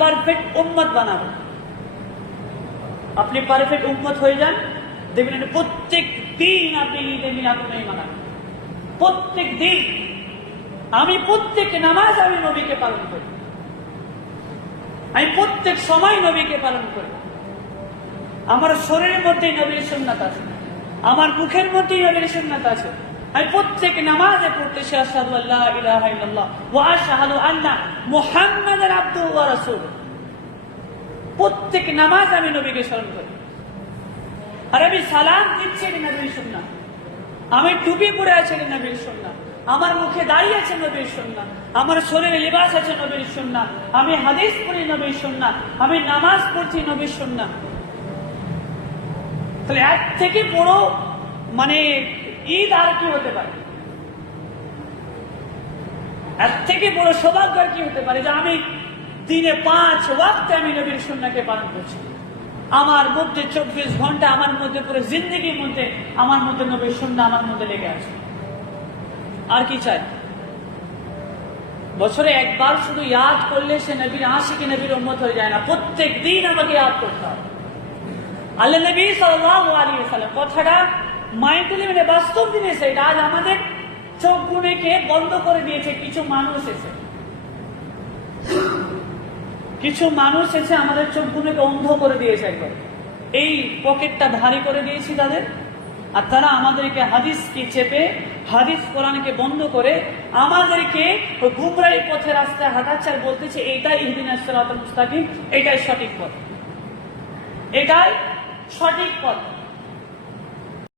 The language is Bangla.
পারফেক্ট উম্মত বানাবো। আপনি পারফেক্ট উম্মত হয়ে যান, দেখবেন প্রত্যেক দিন আপনি ঈদে মিলাদুন্নবী মানাবেন। প্রত্যেক দিন আমি প্রত্যেক নামাজ আমি নবীকে পালন করি, আমি প্রত্যেক সময় নবীকে পালন করি। আমার শরীরের মধ্যেই নবীর সুন্নাত আছে, আমার মুখের মধ্যেই নবীর সুন্নাত আছে। আমি প্রত্যেক নামাজে পড়তেছি আশহাদু আল্লা ইলাহা ইল্লাল্লাহ ওয়া আশহাদু আন্না মুহাম্মাদান আবদুহু ওয়া রাসূলুহু। প্রত্যেক নামাজ আমি নবীকে স্মরণ করি। আর আমি সালাম দিচ্ছি নবীর সুন্নাত, আমি টুপি পরে আছি নবীর সুন্নাত, আমার মুখে দাঁড়িয়ে আছে নবীর সুন্নাত, আমার শরীরে লিবাস আছে নবীর সুন্নাত, আমি হাদিস পড়ি নবীর সুন্নাত, আমি নামাজ পড়ছি নবীর সুন্নাত। তাহলে এক থেকে বড় ঈদ আর কি হতে পারে? এর থেকে বড় সৌভাগ্য আর কি হতে পারে যে আমি দিনে 5 ওয়াক্তে আমি নবীর সুন্নাহকে পালন করছি। আমার মধ্যে 24 ঘন্টা, আমার মধ্যে পুরো জিন্দগির মধ্যে আমার মধ্যে নবীর সুন্নাহ আমার মধ্যে লেগে আছে। আর কি চাই? বছরে একবার শুধু ইয়াদ করলে সে নবীর আশিকি, নবীর উম্মত হয়ে যায় না। প্রত্যেক দিন আমাকে ইয়াদ করতে হবে। আল্লাহ নবী সাল্লাল্লাহু আলাইহি ওয়াসাল্লাম কথাটা মাইন্ডলি বাস্তব জিনিস। এটা আজ আমাদের চোখ গুনেকে বন্ধ করে দিয়েছে কিছু মানুষ এসে, কিছু মানুষ এসে আমাদের চোখ গুনেকে অন্ধ করে দিয়েছে। একবার এই পকেটটা ভারী করে দিয়েছি তাদের, আর তারা আমাদেরকে হাদিসকে চেপে, হাদিস কোরআনকে বন্ধ করে আমাদেরকে গুমরাহী পথে রাস্তায় হাঁটাচ্ছে আর বলতেছে এটাই ইহদিনাস সিরাতাল মুস্তাকিম, এটাই সঠিক পথ, এটাই সঠিক পথ।